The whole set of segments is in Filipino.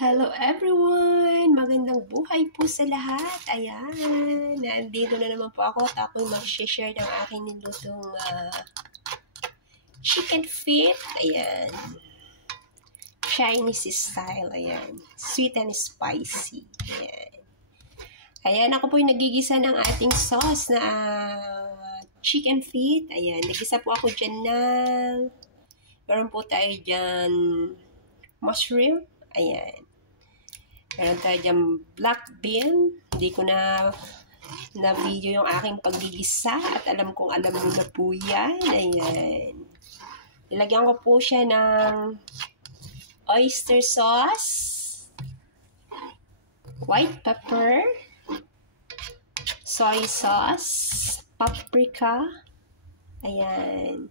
Hello everyone! Magandang buhay po sa lahat. Ayan, nandito na naman po ako at ako'y mag-share ng aking nilutong chicken feet. Ayan, Chinese style. Ayan, sweet and spicy. Ayan, ako po'y nagigisa ng ating sauce na chicken feet. Ayan, nagisa po ako dyan ng meron po tayo dyan mushroom. Ayan. Meron tayo dyan black bean. Hindi ko na video yung aking paggigisa at alam kong alam mo na po yan. Ayan. Ilagyan ko po siya ng oyster sauce, white pepper, soy sauce, paprika. Ayan.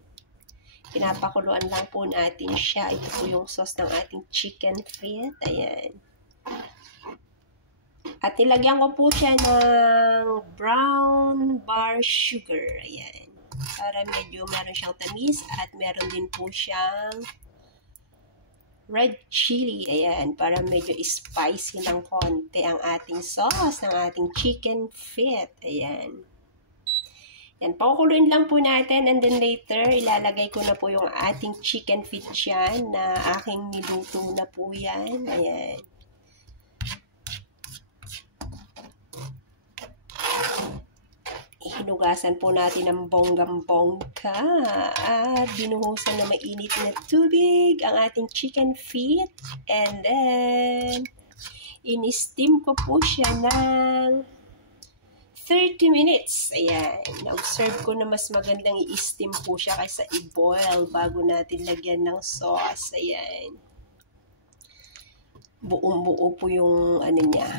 Pinapakuluan lang po natin siya. Ito po yung sauce ng ating chicken feet. Ayan. At nilagyan ko po siya ng brown bar sugar. Ayan. Para medyo meron siyang tamis. At meron din po siyang red chili. Ayan. Para medyo spicy ng konti ang ating sauce ng ating chicken feet. Ayan. Yan, pakukuluin lang po natin and then later, ilalagay ko na po yung ating chicken feet dyan na aking niluto na po yan. Ayan. Hinugasan po natin ng bonggang-bongga at binuhusan na mainit na tubig ang ating chicken feet and then in-steam ko po siya ng 30 minutes. Ayan. Na-observe ko na mas magandang i-steam po siya kaysa i-boil bago natin lagyan ng sauce. Ayan. Buong-buo po yung ano niya.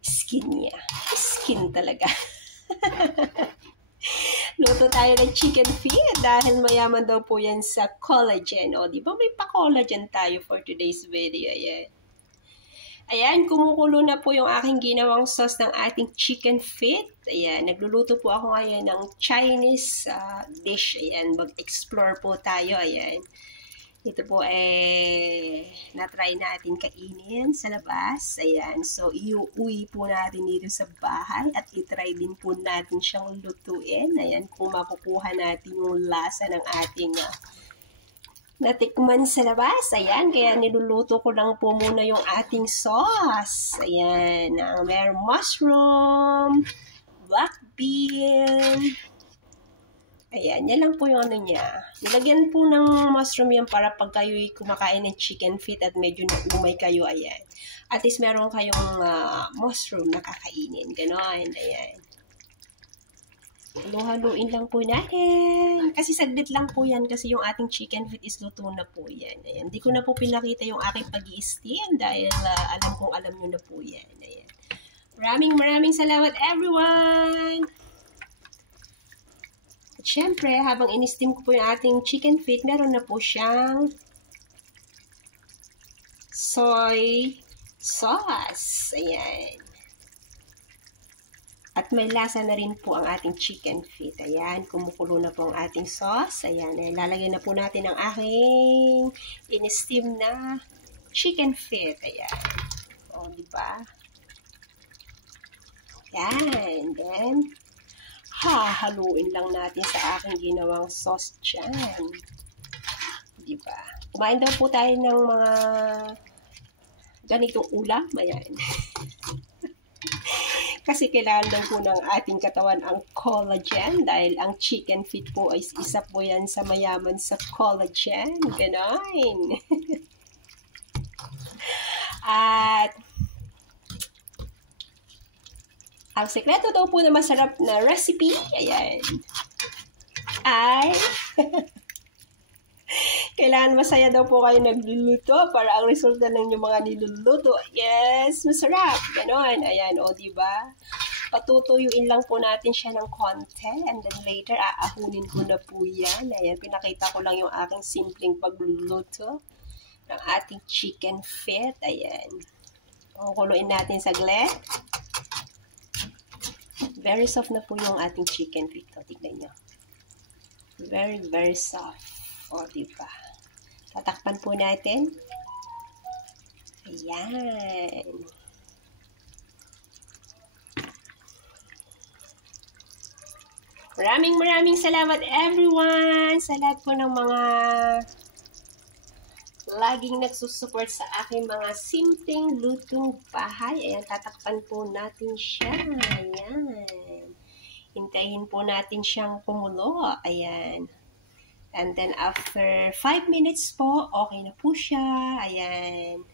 Skin niya. Skin talaga. Luto tayo ng chicken feet dahil mayaman daw po yan sa collagen. O, di ba may pa-collagen tayo for today's video? Ayan. Ayan, kumukulo na po yung aking ginawang sauce ng ating chicken feet. Ayan, nagluluto po ako ngayon ng Chinese dish. Ayan, mag-explore po tayo. Ayan, ito po na-try natin kainin sa labas. Ayan, so iuwi po natin dito sa bahay at i-try din po natin siyang lutuin. Ayan, kung makukuha natin yung lasa ng ating natikman sa labas. Ayan, kaya niluluto ko lang po muna yung ating sauce. Ayan, merong mushroom, black bean. Ayan, yan lang po yung ano niya. Nilagyan po ng mushroom yan para pag kayo'y kumakain ng chicken feet at medyo naumay kayo, ayan. At least meron kayong mushroom na kakainin. Ganon, ayan. Halo-haluin lang po natin. Kasi saglit lang po yan kasi yung ating chicken feet is luto na po yan. Ayan. Hindi ko na po pinakita yung aking pag-i-steam dahil alam kong alam nyo na po yan. Ayan. Maraming salamat everyone! At syempre, habang in-steam ko po yung ating chicken feet, meron na po siyang soy sauce. Ayan. At may lasa na rin po ang ating chicken feet. Ayan, kumukulo na po ang ating sauce. Ayan, lalagyan na po natin ang aking in-steam na chicken feet. Ayan. O, diba? Ayan. Then, hahaluin lang natin sa aking ginawang sauce dyan. Diba? Kumain daw po tayo ng mga ganitong ulam. Ayan. Kasi kailangan lang po ng ating katawan ang collagen dahil ang chicken feet po ay isa po yan sa mayaman sa collagen. Ganon. At ang sekreto daw po na masarap na recipe, ayan, ay kailangan masaya daw po kayo nagluluto para ang resulta ng inyong mga niluluto, yes, masarap. Ganon. Ayan, o, diba? Patutuyuin lang po natin siya ng konti and then later, aahunin ko na po yan. Ayan, pinakita ko lang yung aking simpleng pagluluto ng ating chicken feet. Ayan. Kukuluin natin saglit. Very soft na po yung ating chicken feet. O, tignan nyo. Very soft. O, diba? Tatakpan po natin. Ayan. Maraming salamat everyone sa lahat po ng mga laging nagsusupport sa aking mga simpleng lutong bahay. Ayan, tatakpan po natin siya. Ayan. Hintayin po natin siyang kumulo. Ayan. And then after 5 minutes po, okay na po siya. Ayan.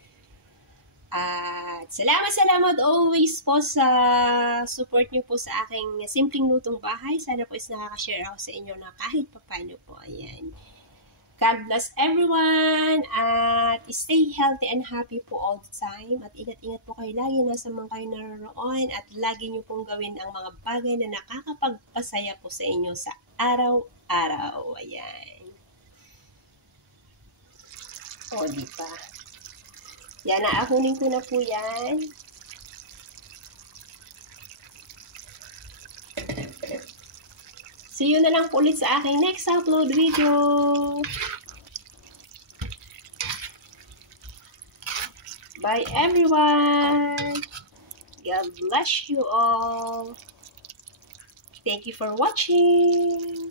At salamat always po sa support niyo po sa aking simpleng lutong bahay. Sana po is nakaka-share ako sa inyo na kahit papaano po. Ayan. God bless everyone at stay healthy and happy po all the time. At ingat-ingat po kayo lagi nasa mga kayo naroon at lagi niyo pong gawin ang mga bagay na nakakapagpasaya po sa inyo sa araw-araw. Ayan. O, diba? Yan, naakunin ko na po yan. See you na lang po ulit sa aking next upload video. Bye everyone. God bless you all. Thank you for watching.